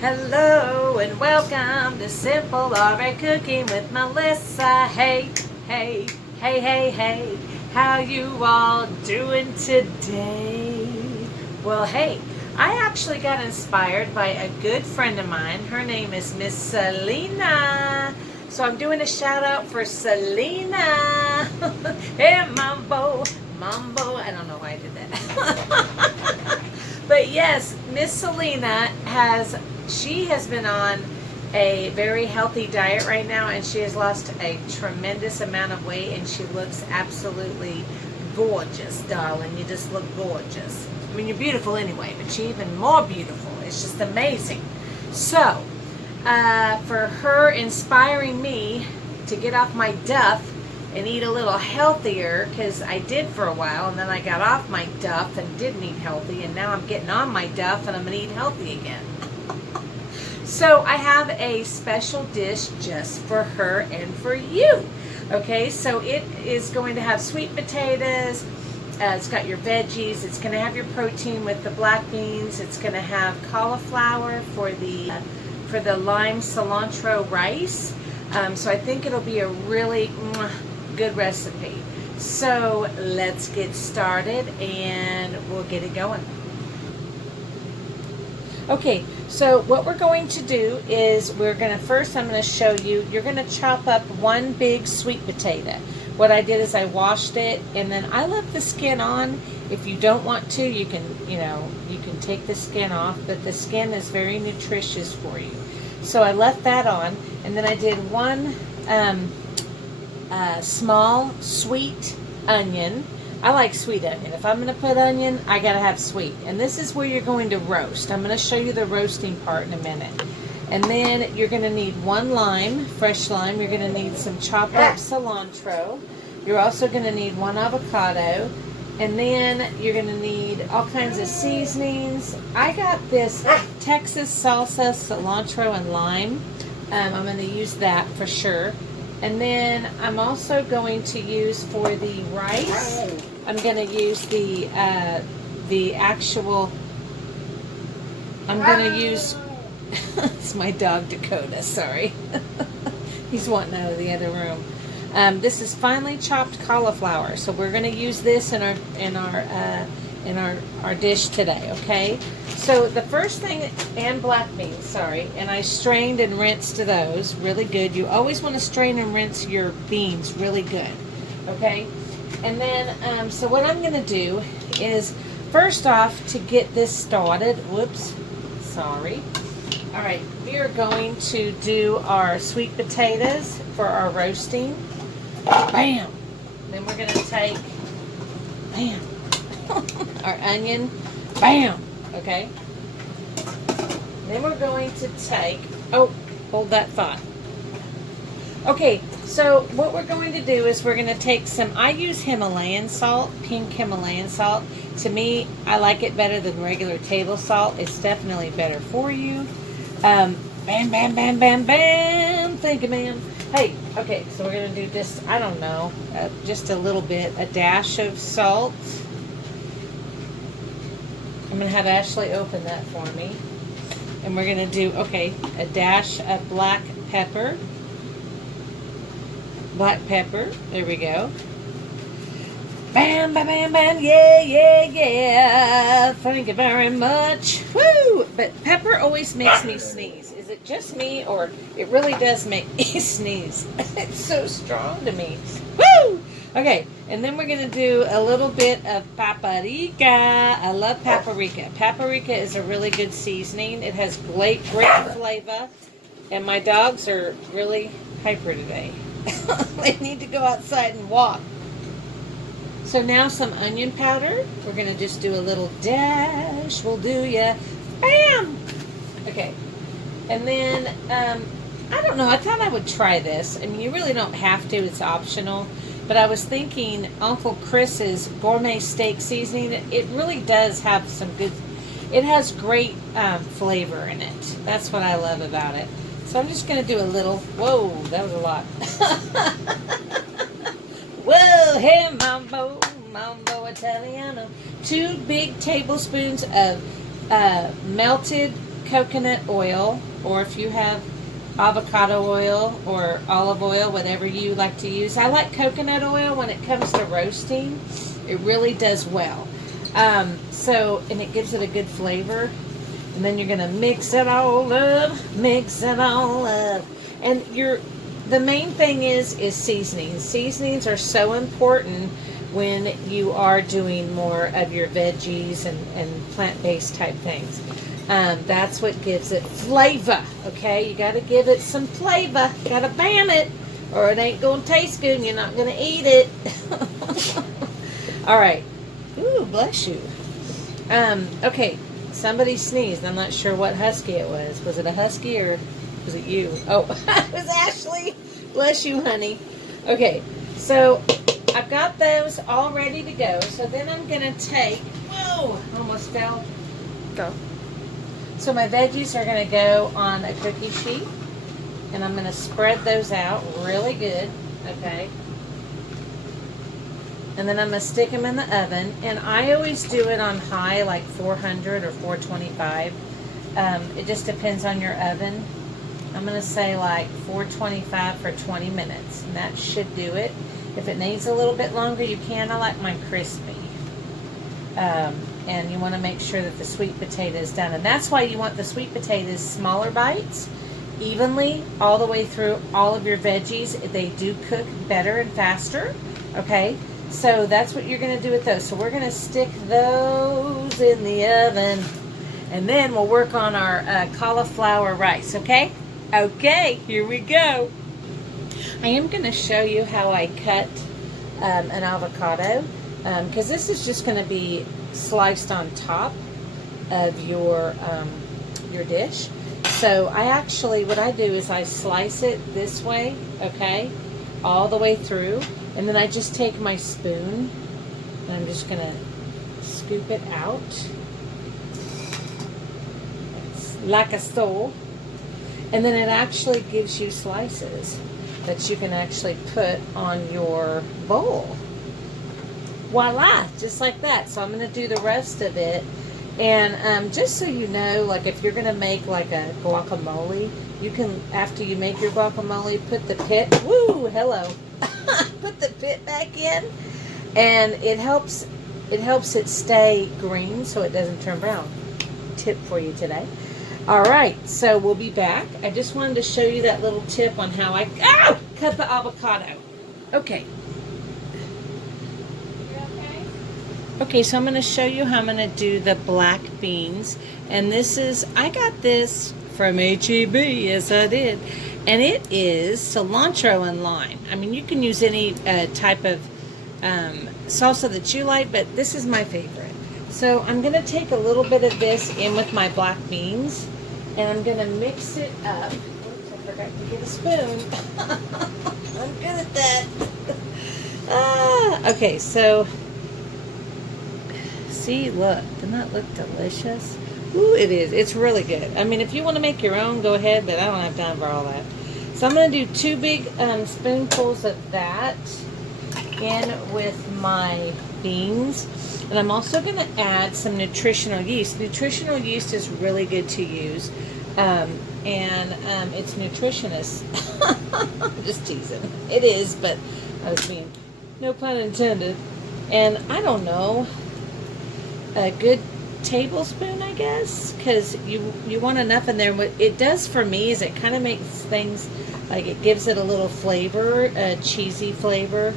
Hello and welcome to Simple Alright Cooking with Melissa. Hey, hey, hey, hey, hey. How you all doing today? Well, hey, I actually got inspired by a good friend of mine. Her name is Miss Selena. So I'm doing a shout out for Selena. Hey, Mambo. Mambo. I don't know why I did that. But yes, Miss Selena she has been on a very healthy diet right now, and she has lost a tremendous amount of weight, and she looks absolutely gorgeous, darling. You just look gorgeous. I mean, you're beautiful anyway, but you're even more beautiful. It's just amazing. So, for her inspiring me to get off my duff and eat a little healthier, because I did for a while, and then I got off my duff and didn't eat healthy, and now I'm getting on my duff and I'm going to eat healthy again. So I have a special dish just for her and for you. Okay, so it is going to have sweet potatoes, it's got your veggies, it's going to have your protein with the black beans, it's going to have cauliflower for the lime cilantro rice. So I think it'll be a really good recipe. So let's get started and we'll get it going. Okay, so what we're going to do is I'm going to show you, you're going to chop up one big sweet potato. What I did is I washed it, and then I left the skin on. If you don't want to, you can take the skin off, but the skin is very nutritious for you. So I left that on, and then I did one small sweet onion. I like sweet onion. If I'm going to put onion, I got to have sweet. And this is where you're going to roast. I'm going to show you the roasting part in a minute. And then you're going to need one lime, fresh lime. You're going to need some chopped up cilantro. You're also going to need one avocado. And then you're going to need all kinds of seasonings. I got this Texas salsa, cilantro, and lime. I'm going to use that for sure. And then I'm also going to use for the rice, I'm going to use the actual, I'm going to use, it's my dog Dakota, sorry. He's wanting out of the other room. This is finely chopped cauliflower, so we're going to use this in our dish today, okay? So the first thing, and black beans, sorry, and I strained and rinsed those really good. You always want to strain and rinse your beans really good, okay? And then, so what I'm going to do is, first off, to get this started, whoops, sorry. All right, we are going to do our sweet potatoes for our roasting. Bam! Then we're going to take, bam, our onion, bam, okay? Then we're going to take, oh, hold that thought. Okay, so what we're going to do is we're going to take some, I use Himalayan salt, pink Himalayan salt. To me, I like it better than regular table salt. It's definitely better for you. Bam, bam, bam, bam, bam, thank you, ma'am. Hey, okay, so we're going to do just, I don't know, just a little bit, a dash of salt. I'm going to have Ashley open that for me. And we're going to do, okay, a dash of black pepper. Black pepper, there we go. Bam, bam, bam, bam, yeah, yeah, yeah. Thank you very much. Woo! But pepper always makes me sneeze. Is it just me, or it really does make me sneeze? It's so strong to me. Woo! Okay, and then we're going to do a little bit of paprika. I love paprika. Paprika is a really good seasoning. It has great flavor. And my dogs are really hyper today. They need to go outside and walk. So now some onion powder. We're going to just do a little dash. We'll do ya. Bam! Okay. And then, I don't know. I thought I would try this. I mean, you really don't have to. It's optional. But I was thinking Uncle Chris's gourmet steak seasoning, it really does have some good, it has great flavor in it. That's what I love about it. So I'm just going to do a little, whoa, that was a lot. Whoa, hey, mambo, mambo Italiano. 2 big tablespoons of melted coconut oil, or if you have avocado oil or olive oil, whatever you like to use. I like coconut oil when it comes to roasting. It really does well. And it gives it a good flavor. And then you're going to mix it all up, And the main thing is seasonings. Seasonings are so important when you are doing more of your veggies and plant-based type things. That's what gives it flavor, okay? You got to give it some flavor. Got to ban it, or it ain't going to taste good and you're not going to eat it. All right. Ooh, bless you. Okay, somebody sneezed. I'm not sure what husky it was. Was it a husky or was it you? Oh, it was Ashley. Bless you, honey. Okay, so I've got those all ready to go. So then I'm going to take, whoa, almost fell. Go. So my veggies are going to go on a cookie sheet, and I'm going to spread those out really good, okay? And then I'm going to stick them in the oven, and I always do it on high, like 400 or 425. It just depends on your oven. I'm going to say like 425 for 20 minutes, and that should do it. If it needs a little bit longer, you can. I like mine crispy. And you want to make sure that the sweet potato is done. And that's why you want the sweet potatoes smaller bites, evenly, all the way through all of your veggies. They do cook better and faster, okay? So that's what you're going to do with those. So we're going to stick those in the oven, and then we'll work on our cauliflower rice, okay? Okay, here we go. I am going to show you how I cut an avocado, because this is just going to be sliced on top of your dish. So I actually, what I do is I slice it this way, okay, all the way through, and then I just take my spoon and I'm just gonna scoop it out. It's like a so. And then it actually gives you slices that you can actually put on your bowl. Voila, just like that. So I'm going to do the rest of it. And just so you know, like if you're going to make like a guacamole, you can, after you make your guacamole, put the pit, woo, hello, put the pit back in, and it helps it stay green so it doesn't turn brown. Tip for you today. All right, so we'll be back. I just wanted to show you that little tip on how I cut the avocado. Okay. Okay, so I'm going to show you how I'm going to do the black beans. And this is, I got this from HEB, yes I did. And it is cilantro and lime. I mean, you can use any type of salsa that you like, but this is my favorite. So I'm going to take a little bit of this in with my black beans, and I'm going to mix it up. Oops, I forgot to get a spoon. I'm good at that. Okay, so see, look, doesn't that look delicious? Ooh, it is. It's really good. I mean, if you want to make your own, go ahead, but I don't have time for all that. So I'm going to do 2 big spoonfuls of that in with my beans. And I'm also going to add some nutritional yeast. Nutritional yeast is really good to use. It's nutritious. I'm just teasing. It is, but I was being, no pun intended. And I don't know, a good tablespoon, I guess, because you want enough in there. What it does for me is it kind of makes things, like it gives it a little flavor, a cheesy flavor.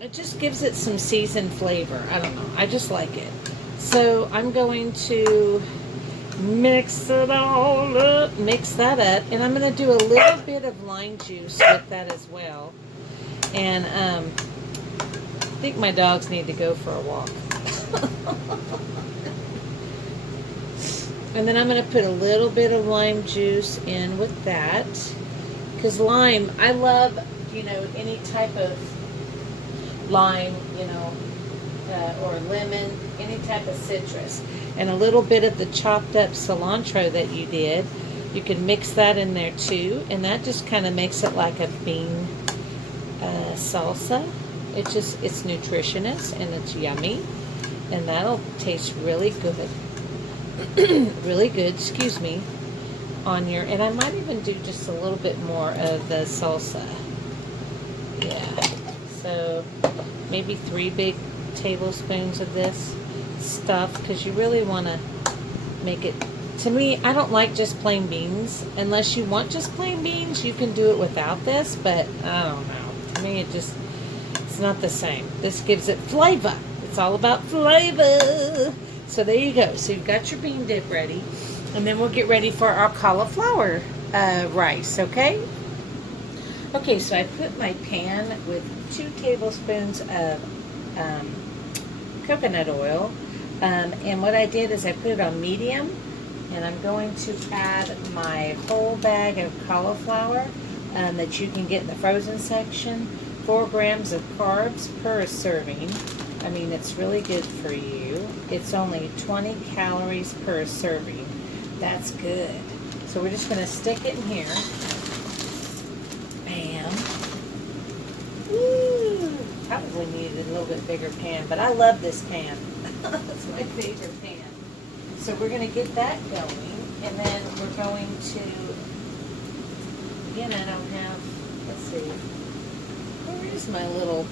It just gives it some seasoned flavor. I don't know. I just like it. So I'm going to mix it all up, mix that up, and I'm going to do a little bit of lime juice with that as well. And I think my dogs need to go for a walk. And then I'm going to put a little bit of lime juice in with that, because lime, I love, any type of lime, or lemon, any type of citrus. And a little bit of the chopped up cilantro that you did, you can mix that in there too, and that just kind of makes it like a bean salsa. It's nutritious and it's yummy, and that'll taste really good. really good, excuse me, on your, and I might even do just a little bit more of the salsa. Yeah. So maybe 3 big tablespoons of this stuff, because you really want to make it. To me, I don't like just plain beans. Unless you want just plain beans, you can do it without this, but I don't know. To me, it's not the same. This gives it flavor. It's all about flavor. So there you go. So you've got your bean dip ready, and then we'll get ready for our cauliflower rice, okay? Okay, so I put my pan with 2 tablespoons of coconut oil, and what I did is I put it on medium, and I'm going to add my whole bag of cauliflower that you can get in the frozen section. 4 grams of carbs per serving. I mean, it's really good for you. It's only 20 calories per serving. That's good. So we're just going to stick it in here. Bam. Woo! Probably needed a little bit bigger pan, but I love this pan. That's my favorite pan. So we're going to get that going, and then we're going to, again, I don't have, let's see, where is my little,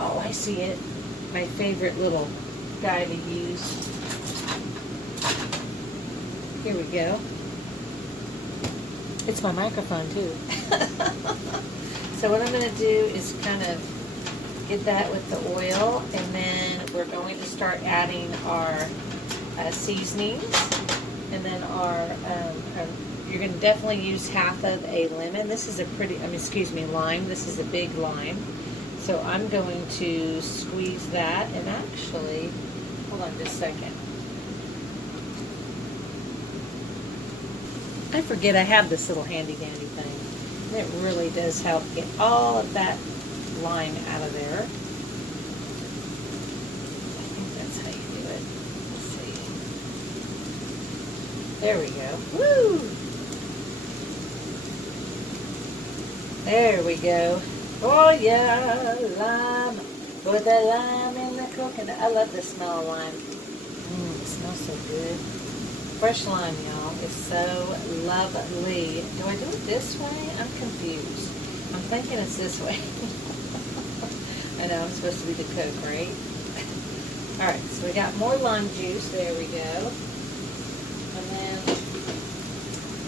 oh, I see it, my favorite little guy to use. Here we go. It's my microphone too. So what I'm going to do is kind of get that with the oil, and then we're going to start adding our seasonings, and then you're going to definitely use half of a lemon. This is a pretty, lime. This is a big lime. So I'm going to squeeze that, and actually, hold on just a second. I forget I have this little handy dandy thing. And it really does help get all of that lime out of there. I think that's how you do it. Let's see. There we go. Woo! There we go. Oh yeah, lime. Put the lime in the coconut. I love the smell of lime. It smells so good. Fresh lime, y'all, is so lovely. Do I do it this way? I'm confused. I'm thinking it's this way. I know I'm supposed to be the cook, right? Alright, so we got more lime juice. There we go.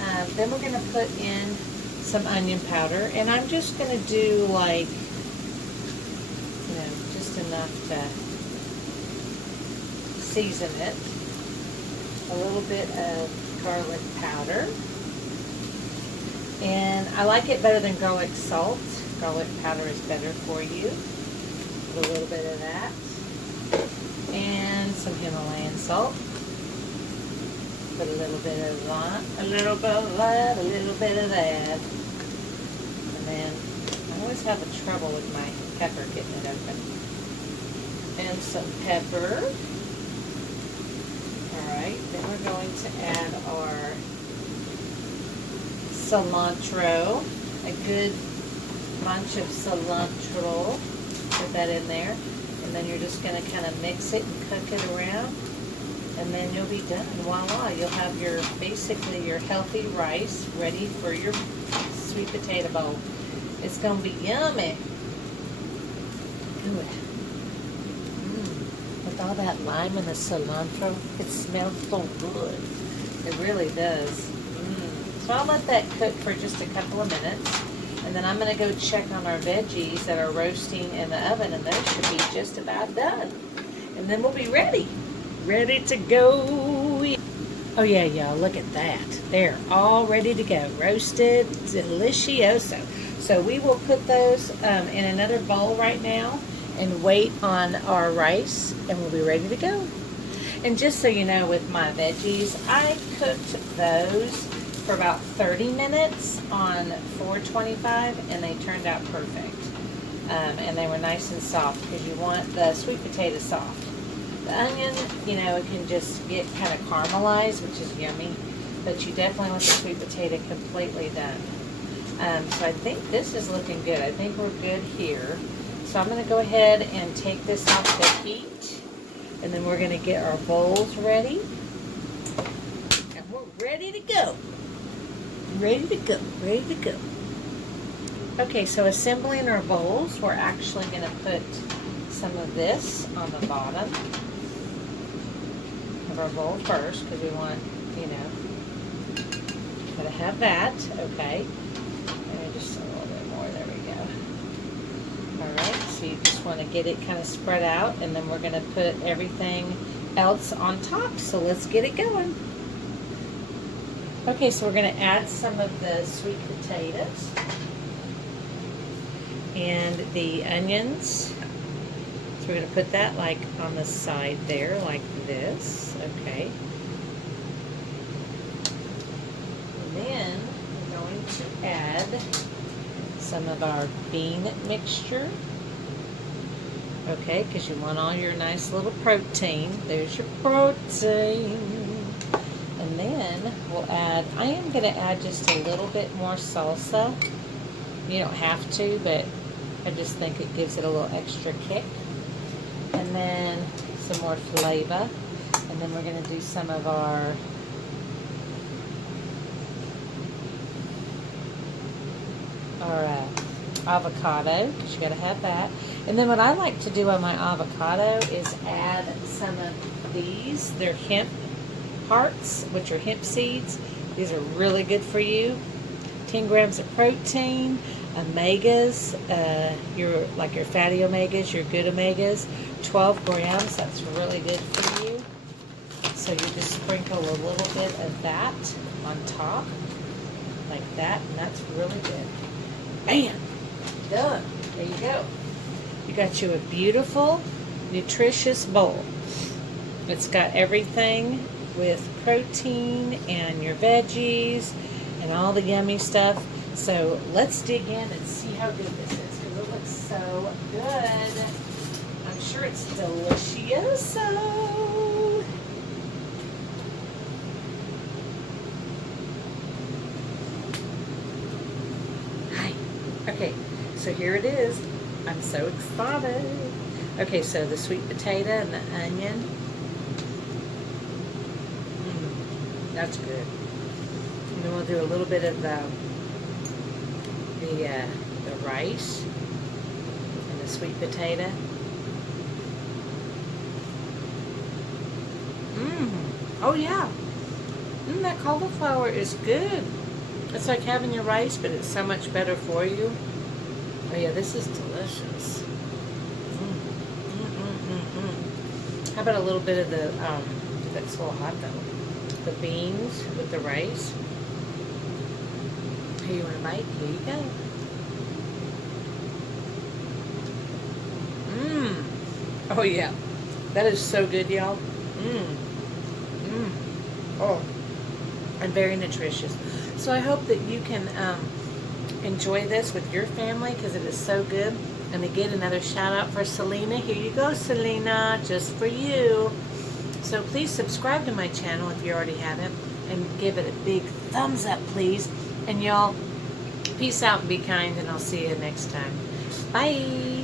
And then we're going to put in some onion powder. And I'm just going to do like, just enough to season it. A little bit of garlic powder. And I like it better than garlic salt. Garlic powder is better for you. Put a little bit of that. And some Himalayan salt. Put a little bit of that, a little bit of that, a little bit of that. And then I always have a trouble with my pepper getting it open. And some pepper. Alright, then we're going to add our cilantro. A good bunch of cilantro. Put that in there. And then you're just going to kind of mix it and cook it around. And then you'll be done. Voila, you'll have basically your healthy rice ready for your sweet potato bowl. It's going to be yummy. Good. With all that lime and the cilantro, it smells so good. It really does. So I'll let that cook for just a couple of minutes. And then I'm going to go check on our veggies that are roasting in the oven, and those should be just about done. And then we'll be ready. Ready to go. Oh yeah, y'all, look at that. They're all ready to go. Roasted, delicioso. So we will put those in another bowl right now and wait on our rice, and we'll be ready to go. And just so you know, with my veggies, I cooked those for about 30 minutes on 425, and they turned out perfect. And they were nice and soft, because you want the sweet potato soft. The onion, it can just get kind of caramelized, which is yummy, but you definitely want the sweet potato completely done. So I think this is looking good. I think we're good here. So I'm going to go ahead and take this off the heat, and then we're going to get our bowls ready. to go. Ready to go. Ready to go. Okay, so assembling our bowls, we're actually going to put some of this on the bottom of our bowl first, because we want, you know, gotta have that. Okay. And just a little bit more. There we go. Alright, so you just want to get it kind of spread out, and then we're going to put everything else on top. So let's get it going. Okay, so we're going to add some of the sweet potatoes and the onions. So we're going to put that like on the side there, like this. Okay. And then we're going to add some of our bean mixture. Okay, because you want all your nice little protein. There's your protein. And then we'll add, I am going to add just a little bit more salsa. You don't have to, but I just think it gives it a little extra kick. And then some more flavor. And then we're going to do some of our avocado, because you got to have that. And then what I like to do on my avocado is add some of these. They're hemp hearts, which are hemp seeds. These are really good for you. 10 grams of protein, omegas, your fatty omegas, your good omegas, 12 grams. That's really good for you. So you just sprinkle a little bit of that on top, like that, and that's really good. Bam! Done. There you go. You got you a beautiful, nutritious bowl. It's got everything with protein and your veggies and all the yummy stuff. So let's dig in and see how good this is, because it looks so good. I'm sure it's delicioso. Hi. Okay, so here it is. I'm so excited. Okay, so the sweet potato and the onion. That's good. And then we'll do a little bit of the rice and the sweet potato. Oh yeah. That cauliflower is good. It's like having your rice, but it's so much better for you. Oh yeah, this is delicious. How about a little bit of the, that's a little hot though, the beans with the rice. Here, you want a bite? Here you go. Oh yeah, that is so good, y'all. Oh, and very nutritious. So I hope that you can enjoy this with your family, because it is so good. And again, another shout out for Selena. Here you go, Selena, just for you. So please subscribe to my channel if you already haven't, and give it a big thumbs up, please. And y'all, peace out and be kind, and I'll see you next time. Bye.